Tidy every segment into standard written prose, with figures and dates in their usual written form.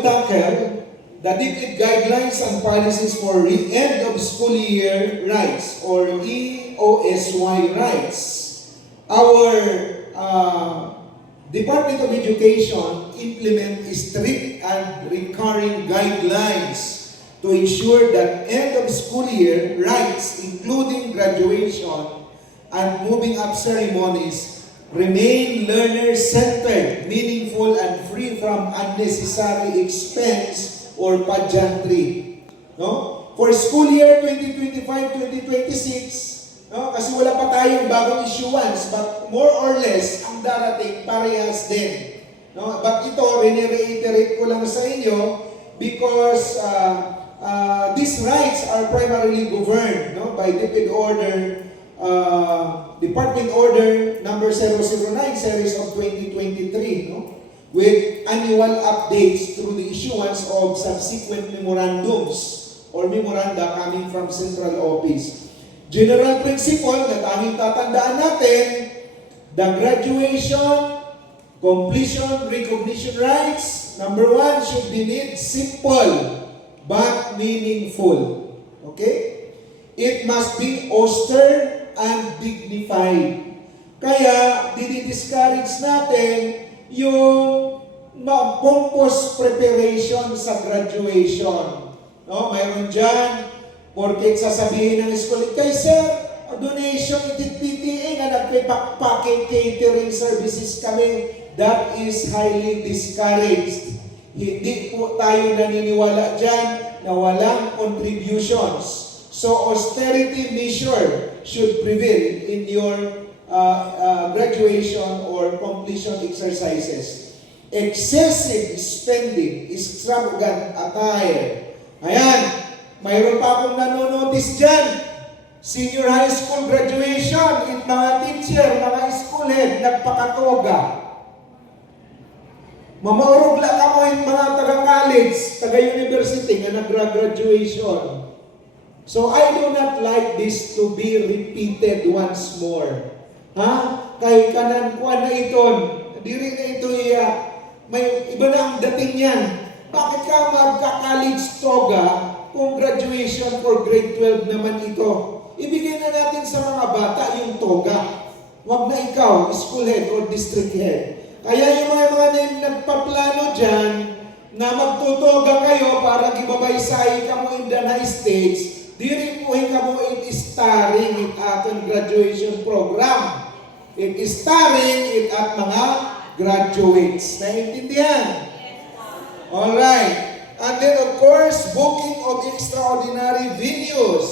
will tackle the DepEd Guidelines and Policies for End of School Year Rights, or EOSY rights. Our Department of Education implement strict and recurring guidelines to ensure that end of school year rights, including graduation and moving up ceremonies, remain learner-centered, meaningful, and free from unnecessary expense or pageantry. No? For school year 2025-2026, no? Kasi wala pa tayong bagong issuance, but more or less, ang darating parehas din. No? But ito, reiterate ko lang sa inyo because these rights are primarily governed, no, by DepEd Order, Department Order number 009 series of 2023, no, with annual updates through the issuance of subsequent memorandums or memoranda coming from Central Office. General principle na tanging tatandaan natin, the graduation, completion, recognition rights, number 1, should be made simple but meaningful. Okay? It must be austere and dignified. Kaya, didi-discourage natin yung pompous preparation sa graduation. No? Mayroon dyan, porket sasabihin ng school, kay sir, donation itit PTA na nagpipakpaking catering services kami, that is highly discouraged. Hindi po tayo naniniwala dyan na walang contributions. So austerity measure should prevail in your graduation or completion exercises. Excessive spending, extravagant attire. Ayan, mayroon pa akong nanonotice dyan. Senior high school graduation, mga teacher, mga school head, nagpakatoga. Mamaurog lang ako yung mga taga-college, taga-university na nag-graduation. So I do not like this to be repeated once more. Ha? Kay kanan kuan na iton, diri na ito may iba na ang dating yan. Bakit ka magka-college toga kung graduation for grade 12 naman ito? Ibigay na natin sa mga bata yung toga. Wag na ikaw, school head or district head. Kaya yung mga nagpaplano dyan na magtutoga kayo para gibabaysay ka mo in the high stage, diri po ka mo it is starring it aton graduation program. It is starring it at mga graduates. Naintindihan? Alright. And then of course, booking of extraordinary venues.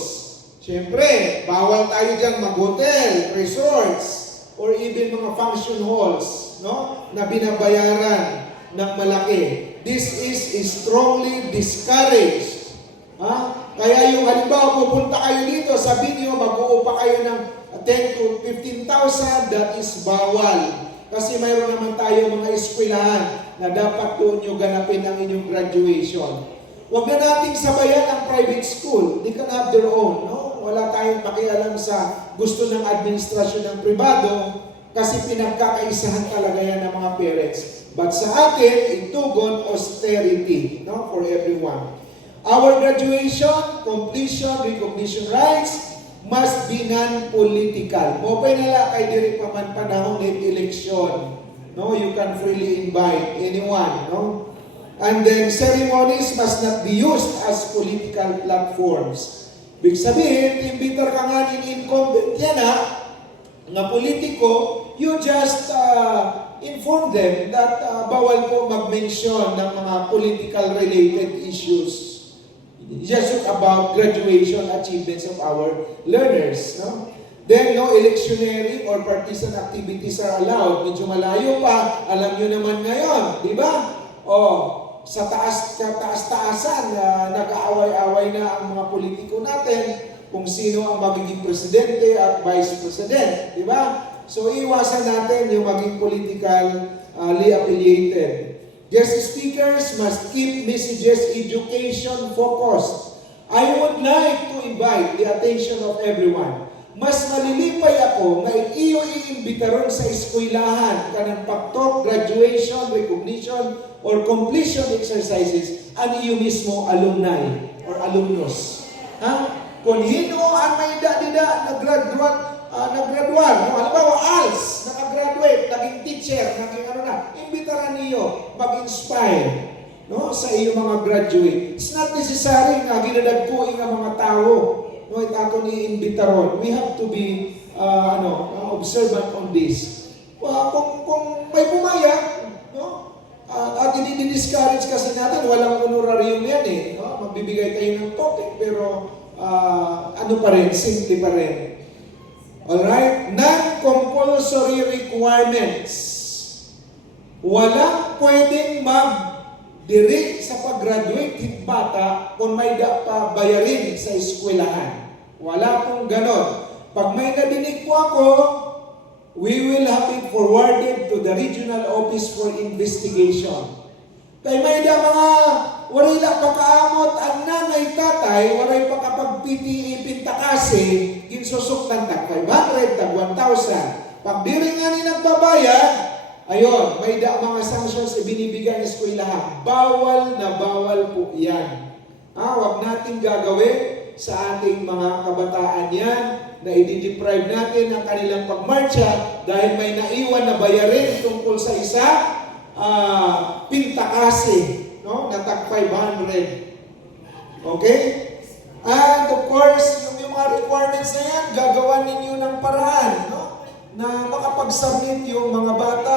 Siyempre, bawal tayo dyan mag-hotel, resorts, or even mga function halls, no, na binabayaran ng malaki. This is strongly discouraged. Ha? Kaya yung halimbawa, pupunta kayo dito, sabi niyo, mag-uupa kayo ng 10 to 15,000, that is bawal. Kasi mayroon naman tayo mga eskwelahan na dapat doon nyo ganapin ang inyong graduation. Huwag na nating sabayan ang private school. They can have their own. No? Wala tayong pakialam sa gusto ng administrasyon ng pribado kasi pinagkakaisahan talaga yan ng mga parents. But sa atin, itugon austerity, no, for everyone. Our graduation, completion, recognition rights must be non-political. Mopay nala kay diri pa man panahon ng election. No, you can freely invite anyone, no? And then ceremonies must not be used as political platforms. Big sabihin, imbitar ka nga ng incumbent yan na politiko, you just inform them that bawal po mag-mention ng mga political related issues. Just about graduation achievements of our learners. No? Then, no electionary or partisan activities are allowed. Medyo malayo pa, alam nyo naman ngayon, di ba? Sa taas-taasan, nag-aaway-away na ang mga politiko natin kung sino ang magiging presidente at vice president, di ba? So, iwasan natin yung maging politically affiliated. Guest speakers must keep messages education focused. I would like to invite the attention of everyone. mas malilipay ako nga iyo iimbitaron sa eskwelahan kanang pagtok, graduation, recognition, or completion exercises ang iyo mismo alumni or alumnus. Ha? Kung hino ang may dida naggraduar, no? Halimbawa, ALS, nakagraduate, naging teacher, naging imbitaran niyo, mag-inspire, no? Sa iyo mga graduate. It's not necessary nga ginadagkuin ang mga tao, no? Itato ni imbitaron. We have to be observant on this. Kung may pumayag, no? At i-discourage kasi natin, walang honorarium yan no? Magbibigay tayo ng topic, pero pa rin, simple pa rin. Alright? Non-compulsory requirements. Walang pwedeng mag-direct sa pag-graduate hitbata kung may pa bayarin sa eskwelahan. Wala pong ganon. Pag may nadinig po ako, we will have it forwarded to the regional office for investigation. Kay may mga waray lang pagkaamot ang nanay tatay, waray pa kapag PTE pintakasi, ginsusuktan tag 500, tag 1,000. Pag diri nga ni nagbabayad, ayon, may mga sanctions ibinibigay ng eskwelahan. Bawal na bawal po yan. Huwag natin gagawin sa ating mga kabataan yan na i-deprive natin ng kanilang pagmarcha dahil may naiwan na bayarin tungkol sa isa pintakasi, no? Na tag 500. Okay? And of course, yung mga requirements na yan, gagawa ninyo ng paraan, no? Na makapag-submit yung mga bata.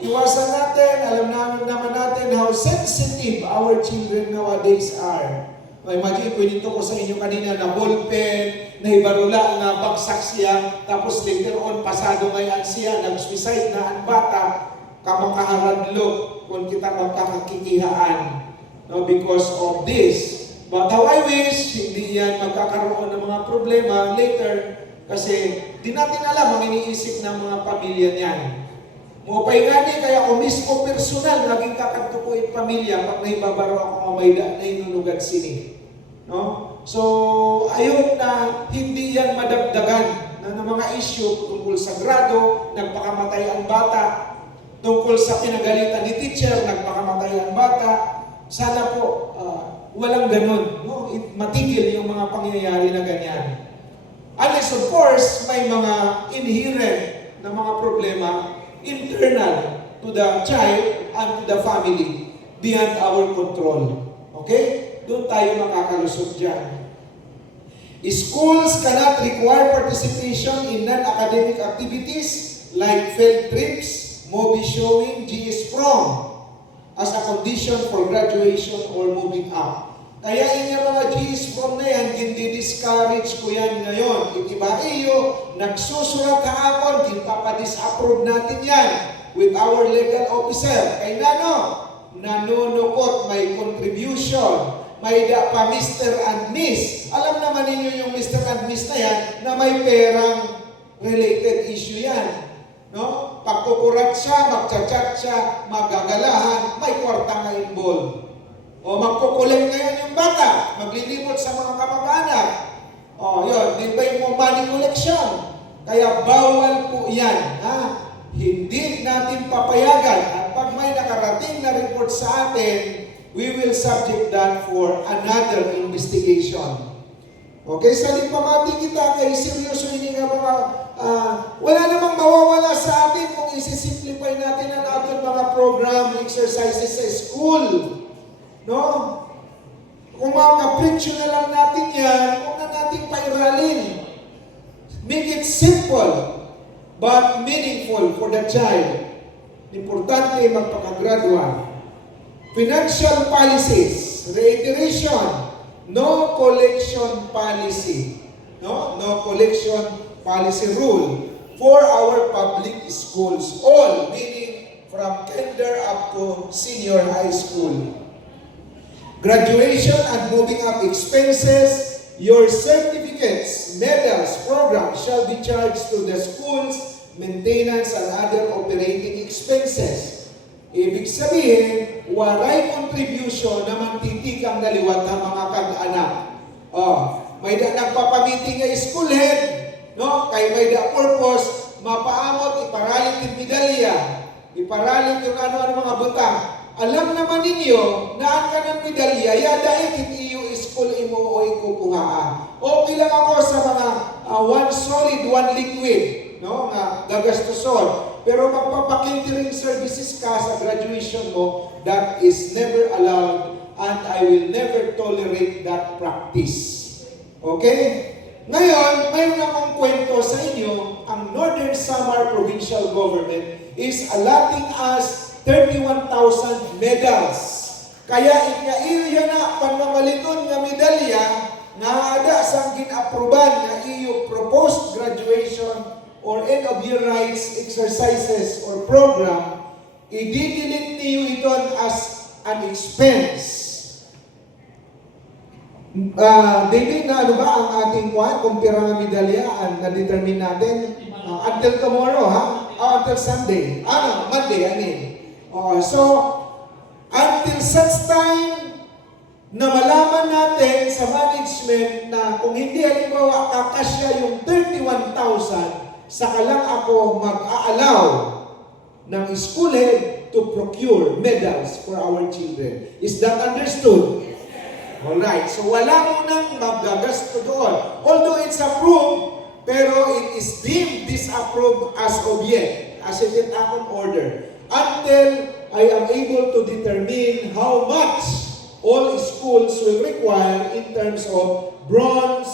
Iwasan natin, alam naman natin how sensitive our children nowadays are. Imagine, kwento ko sa inyo kanina na ballpen, na ibarula nga bagsak siya, tapos later on, pasado ngayon siya, nag-suicide na ang bata, kamakaharadlo kung kita magkakakikihaan, no, because of this. But how I wish, hindi yan magkakaroon ng mga problema later kasi di natin alam ang iniisip ng mga pamilya niyan. Mupay nga kaya ako mismo personal, naging kakagtukuin pamilya pag naibabaro ako mamayda na inunugad sini. No? So, ayun na hindi yan madagdagan ng mga issue tungkol sa grado, nagpakamatay ang bata, tungkol sa pinagalitan ni teacher, nagpakamatay ang bata. Sana po, walang ganun. No? Matigil yung mga pangyayari na ganyan. Unless, of course, may mga inherent na mga problema internal to the child and to the family beyond our control. Okay? Doon tayo makakalusot dyan. Schools cannot require participation in non-academic activities like field trips, movie showing, GS prom as a condition for graduation or moving up. Kaya yung mga GS prom na yan, hindi-discourage ko yan ngayon. Itiba iyo, nagsusulat kahapon, papadisapprove natin yan with our legal officer. Kaya nanunukot, may contribution, may pa Mr. and Miss. Alam naman ninyo yung Mr. and Miss na yan, na may perang related issue yan. No? Pagkukurat siya, magchat-chat siya, magagalahan, may kwarta nga involved. O magkukulit ngayon yung bata, maglilimot sa mga kamag-anak. O yun, di ba yung money collection? Kaya bawal po yan. Hindi natin papayagan. At pag may nakarating na report sa atin, we will subject that for another investigation. Okay, salin pamati kita kay seryoso ini nga mga wala namang mawawala sa atin kung isi-simplify natin ang ating mga program, exercises sa school. No? Kung makapritsyo na lang natin yan, huwag na natin pairalin. Make it simple, but meaningful for the child. Importante magpakagraduate. Financial policies, reiteration, no collection policy. No collection policy rule for our public schools. All, meaning from kinder up to senior high school. Graduation and moving up expenses, your certificates, medals, programs shall be charged to the schools, maintenance, and other operating expenses. Ibig sabihin, waray contribution na mantitikang naliwat ng mga kag-anak. May nagpapamiting nga school head, no? Kay may the purpose, mapaamot, iparalit yung medalya, iparalit yung ano-ano mga butang. Alam naman ninyo, naan ka ng medalya, yada ikit iyo school imo o ikukuhaa. Okay lang ako sa mga one solid, one liquid, no? Nga gagastuson. Pero magpapakintering services ka sa graduation mo, that is never allowed and I will never tolerate that practice. Okay? Ngayon, mayroon akong kwento sa inyo, ang Northern Samar Provincial Government is allotting us 31,000 medals. Kaya iya na panamaliton nga medalya nga ada sang ginaproban nga iyo proposed graduation or end of year rites exercises or program, i-delete niyo ito as an expense. David, na ano ba ang ating kumpira nga medalya na-determine natin? Until tomorrow, ha? Until Sunday. Monday, I mean. So, until such time na malaman natin sa management na kung hindi halimbawa kakasya yung 31,000, saka lang ako mag-aalaw ng school head to procure medals for our children. Is that understood? Alright, so wala munang magagasto doon. Although it's approved, pero it is deemed disapproved as of yet, as it is on order. Until I am able to determine how much all schools will require in terms of bronze,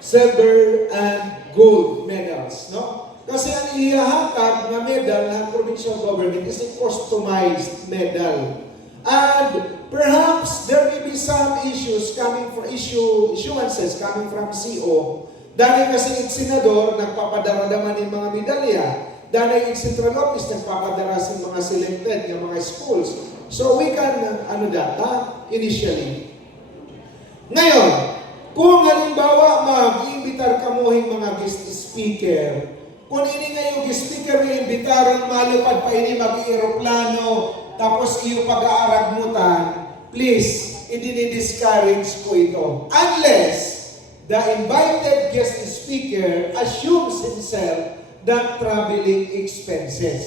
silver, and gold medals. No? Kasi ang ihahatag na medal ng provincial government is a customized medal. And perhaps there may be some issues coming from issuances coming from CO. Dahil kasi yung senador, nagpapadara naman ng mga medalya. Dahil yung central office, nagpapadara sa mga selected ng mga schools. So we can, initially. Ngayon, kung halimbawa mag-imbitar ka mo yung mga guest speaker, kung ini nga yung guest speaker na imbitaran, malupad pa ini mag-aeroplano, tapos iyo pag-aaragmutan, please, i-discourage ko ito. Unless the invited guest speaker assumes himself that traveling expenses.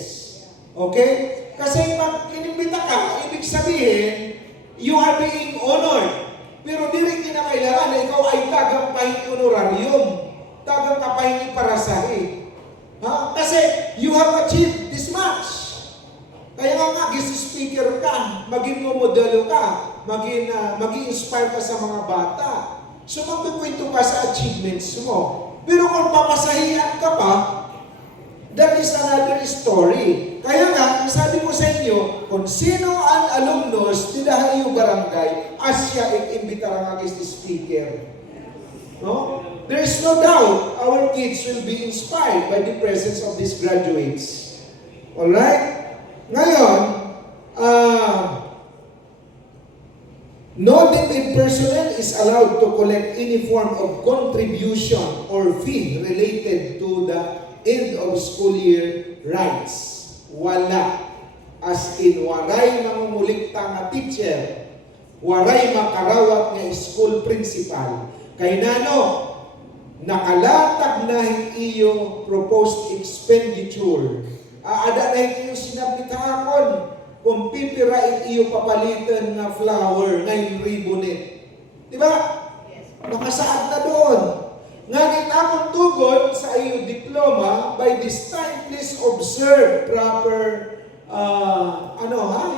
Okay? Kasi pag inimbita ka, ibig sabihin, you are being honored. Pero di rin kinakailangan na ikaw ay tagang pahingi honorarium. Tagang kapahingi parasahe. Kasi you have achieved this much. Kaya nga, guest speaker ka, maging modelo ka, maging-inspire ka sa mga bata. So, magpikwento ka sa achievements mo. Pero kung papasahihan ka pa, that is another story. Kaya nga, sabi ko sa inyo, kung sino ang alumnus, tidahayo barangay, asya imbitara nga guest speaker. No? There is no doubt our kids will be inspired by the presence of these graduates. Alright? Ngayon, no DepEd personnel is allowed to collect any form of contribution or fee related to the end of school year rights. Wala. As in, waray mangungulikta nga teacher, waray makarawat nga school principal. Kay nano, nakalatag na iyo proposed expenditure. Ada na iyo sinabit hapon kung pipirain iyo papalitan na flower ngayong ribbonit. Di ba? Yes. Nakasaad na doon. Nganit akong tugon sa iyo diploma, by this time please observe proper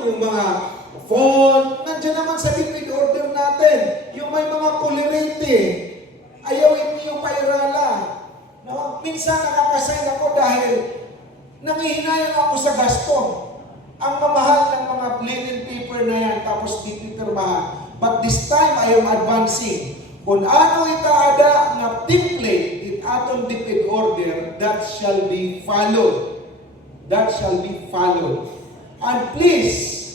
yung mga font. Nandiyan naman sa DepEd order natin. Yung may mga kulirete. Ayawin niyo pairala. No? Minsan nakakasign ako dahil nangihinayang ako sa gasto. Ang mamahal ng mga linen paper na yan, tapos dipipirmahan. But this time, I am advancing. Kung ano itaada na template in atong DepEd order, that shall be followed. That shall be followed. And please,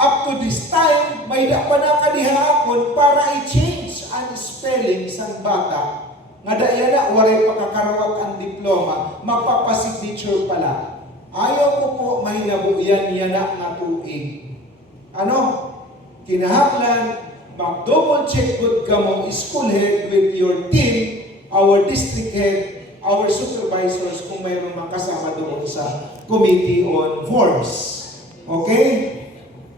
up to this time, may pa na kadihapon para i-change ang spelling sa bata. Nga dahil na, waray pagkakarawag ang diploma, magpapasignature pala. Ayaw ko po mahinabuyan yana nga tuig. Kinahanglan, mag-double check good ka mo, school head with your team, our district head, our supervisors kung mayroong makasama doon sa Committee on Forms. Okay?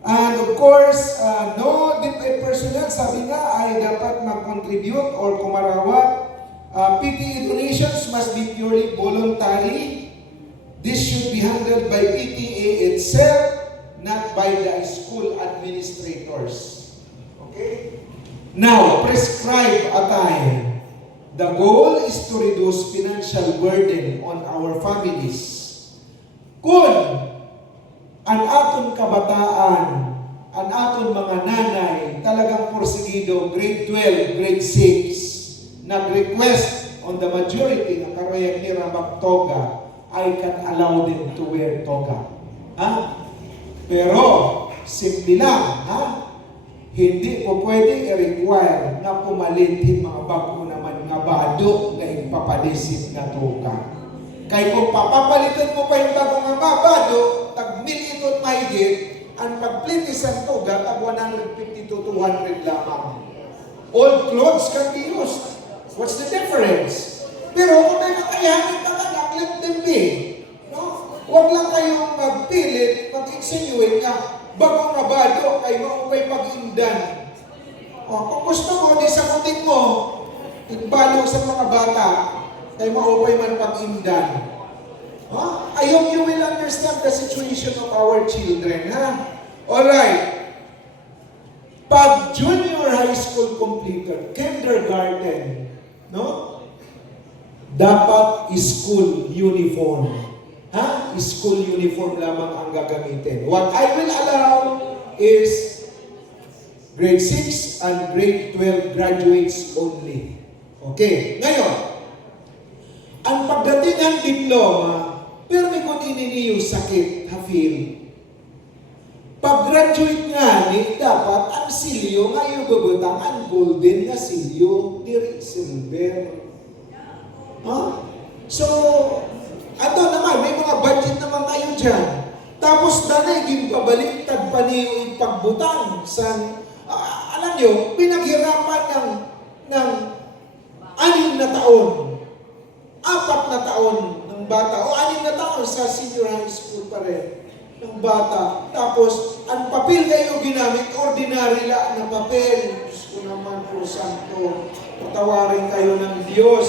And of course, no DepEd personnel, sabi nga, ay dapat mag-contribute or kumarawat. PTA donations must be purely voluntary. This should be handled by PTA itself, not by the school administrators. Okay? Now, prescribe attire. The goal is to reduce financial burden on our families. Kung ang aton kabataan, ang aton mga nanay, talagang porsigido, grade 12, grade 6, nag-request on the majority ng karayang nila magtoga, I can allow them to wear toga. Ha? Pero, simple lang, ha? Hindi po pwede i-require na pumalintin mga bago naman nga bado na ipapadisip na toga. Kaya kung papapalitan mo pa yung bagong nga bado, tag-1,000,000 mahigit, ang pagplitis ang toga, tag 150 to 200 lamang. Old clothes can be used. What's the difference? Pero kung may kakayahan ka na, let them be. No? Huwag lang kayong magpilit, mag-insinuate na bagong nabado ay maupay pag-indan. Kung gusto mo, di sagutin mo, igbalo sa mga bata, ay maupay man pag-indan. I hope you will understand the situation of our children. Alright. Pag junior high school completed, kindergarten, no? Dapat school uniform. School uniform lamang ang gagamitin. What I will allow is grade 6 and grade 12 graduates only. Okay. Ngayon, ang pagdating ng diploma, pero may kung ininiyo sakit, hafil. Pag-graduate nga ni, dapat ang silyo ngayon bubutang ang golden na silyo, diri silver. So, ato naman, may mga budget naman kayo dyan. Tapos danay, gimpabaliktad pa niyo yung pagbutang sa, alam nyo, pinaghirapan ng 6 na taon, 4 na taon ng bata, o 6 na taon sa senior high school pa rin ng bata. Tapos, ang papel kayo ginamit, ordinary lang na papel. Diyos ko naman po, santo, patawarin kayo ng Diyos.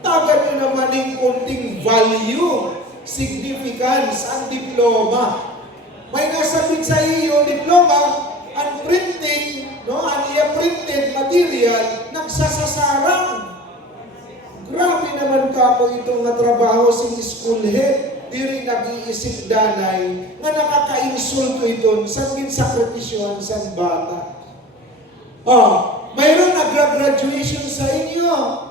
Tagan nyo naman yung konting value, significance, ang diploma. May nasabit sa iyo diploma, ang printing, no, ang iya-printed material, nagsasasarang. Grabe naman kako itong natrabaho sa school head, diri nag-iisip danay, nga nakaka-insulto ito, saan sakripisyon sa bata. Mayroon nag-graduation sa inyo.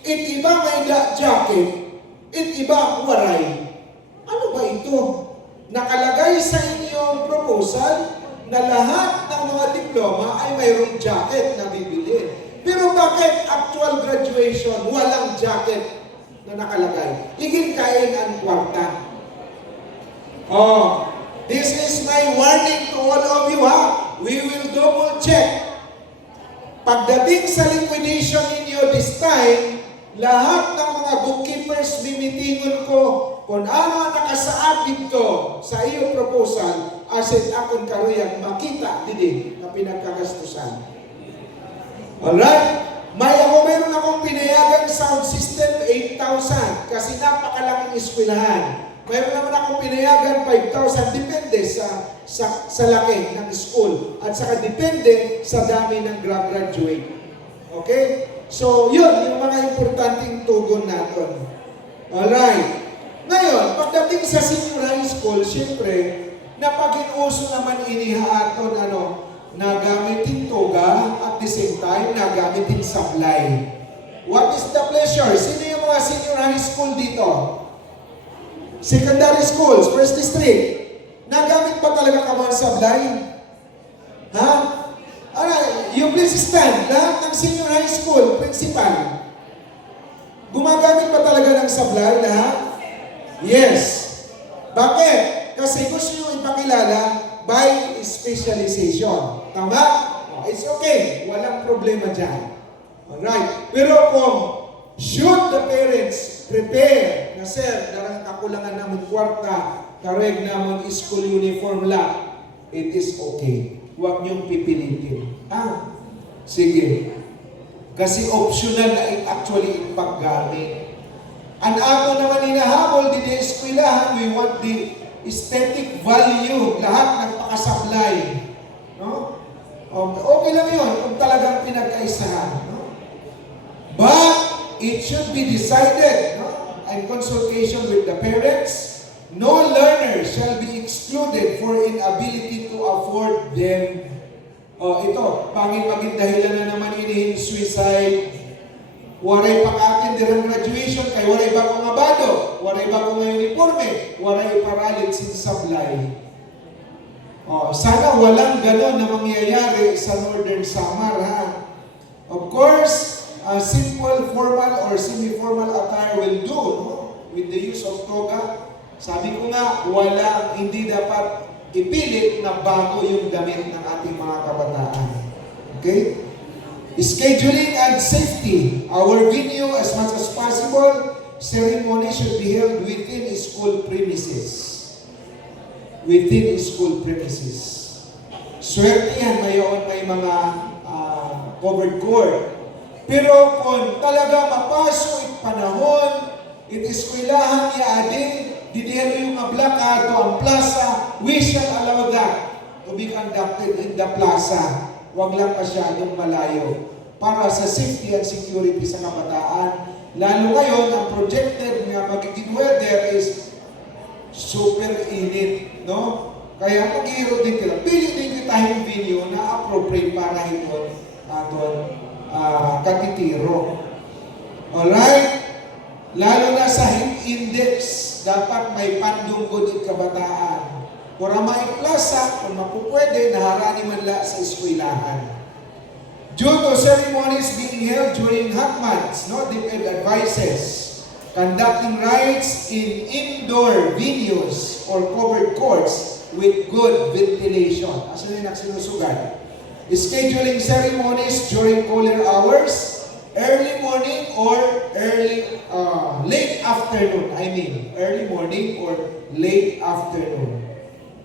It iba may jacket, it iba waray. Ano ba ito? Nakalagay sa inyong proposal na lahat ng mga diploma ay mayroong jacket na bibili. Pero bakit actual graduation, walang jacket na nakalagay? Igin kain ang kwarta. This is my warning to all of you, We will double check. Pagdating sa liquidation ninyo this time, lahat ng mga bookkeepers mimitingon ko kung ano ang nakasaad dito sa iyong proposal asin akong karuyang makita didi na pinagkagastusan. Alright? Meron akong pinayagan sound system 8,000 kasi napakalaking eskwelahan. Mayroon naman akong pinayagan 5,000 depende sa laki ng school at saka depende sa dami ng graduate. Okay? So, yun, yung mga importanteng tugon natin. Alright. Ngayon, pagdating sa senior high school, siyempre, napag-inuso naman inihaaton, nagamitin toga at the same time, nagamitin sablay. What is the pleasure? Sino yung mga senior high school dito? Secondary schools, first district. Nagamit ba talaga ka mga sablay? Alright, you please stand. Lahat ng senior high school, principal. Gumagamit ba talaga ng sablay lahat? Yes. Bakit? Kasi gusto nyo ipakilala by specialization. Tama? It's okay. Walang problema dyan. Alright. Pero kung Should the parents prepare na, sir, darang kakulangan naman kwarta, kareg naman school uniform lang, it is okay. Huwag niyong pipilitin. Sige. Kasi optional na actually ipaggamit. Ang ako naman hinahabol din sa eskwelahan, we want the aesthetic value, lahat ng pakasablay. No? Okay lang yun kung talagang pinagkaisahan. No? But it should be decided, no? In consultation with the parents, no learner shall be excluded for inability to afford them. Ito, pangit dahilan na naman inihin suicide. Waray pang-atin dirang graduation, kay waray bagong abado, waray bagong uniforme, waray paralit sin sablay. Sana walang ganon na mangyayari sa Northern Samar, ha? Of course, simple formal or semi-formal attire will do, no? With the use of toga. Sabi ko nga, hindi dapat ipilit na bago yung damit ng ating mga kabataan. Okay? Scheduling and safety. Our venue, as much as possible, ceremony should be held within school premises. Within school premises. Swerte yan, may mga covered court. Pero kung talaga mapaso it panahon, it eskwelahan niya ading, didihalo yung ablakado, ang plaza, we shall allow that to be conducted in the plaza. Huwag lang masyadong malayo. Para sa safety and security sa kabataan. Lalo ngayon, ang projected na magiging weather is super init, no? Kaya mag-iiro din kita. Pili din kita yung venue na appropriate para ito katitiro. Alright? Lalo na sa heat index, dapat may pandunggod at kabataan. Para maiplasa, kung mapupwede, naharani man la sa eskwelahan. Due to ceremonies being held during hot months, no, DepEd advises conducting rites in indoor venues or covered courts with good ventilation. Asa na nagsinusugan? Scheduling ceremonies during cooler hours, early morning or late afternoon. Early morning or late afternoon.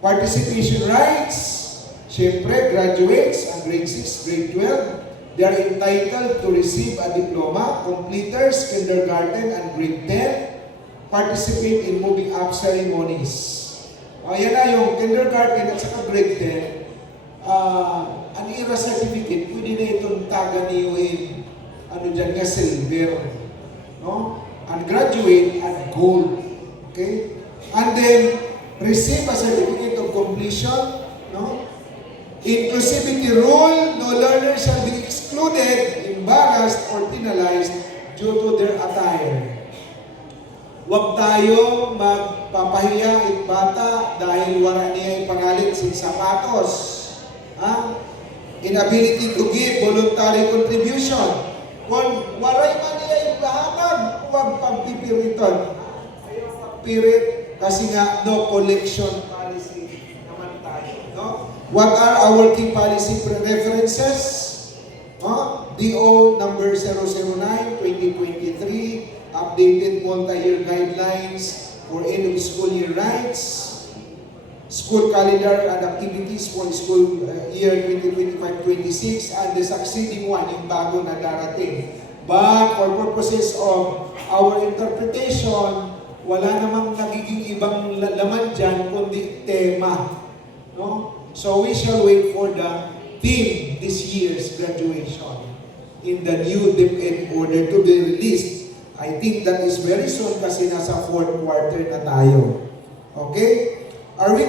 Participation rights, syempre, graduates ang grade 6, grade 12, they are entitled to receive a diploma. Completers, kindergarten and grade 10, participate in moving up ceremonies. Yan na yung kindergarten at saka grade 10. Ang IRA certificate, pwede na itong taga niyuhin, nga silver. No? And graduate at gold. Okay? And then, receive a certificate of completion. No? Inclusivity rule, no learner shall be excluded, embarrassed, or penalized due to their attire. Huwag tayo magpapahiya at bata dahil wala niya ipanalit sin sapatos. Inability to give voluntary contribution. Kung waray man niya ipahatag, huwag pagpipiriton. Ayaw pagpirit kasi nga no collection policy naman tayo. No? What are our key policy references? DO number 009-2023, updated multi-year guidelines for end of school year rights, school calendar and activities for school year 2025-26, and the succeeding one, yung bago na darating. But for purposes of our interpretation, wala namang nagiging ibang laman dyan, kundi tema. No? So we shall wait for the theme this year's graduation in the new DepEd order to be released. I think that is very soon kasi nasa 4th quarter na tayo. Okay? Are we